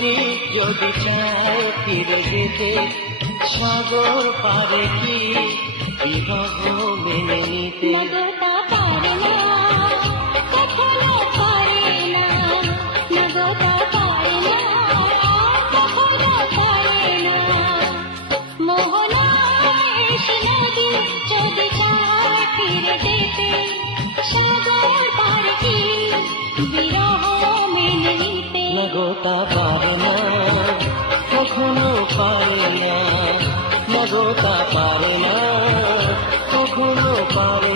দিক যদি চায় ফিরে যেতে, সাগর পারে কি বিবাহ মেনে নিতে? নগতা পারে না, কখনো পারে না, নগতা পারে না, কখনো পারে না। মোহনায় নদী যদি চায় ফিরে যেতে, সাগর পারে কি বিরহ মেনে নিতে? নগতা পারে না, কখনো পারে না, নগতা পারে না, কখনো পারে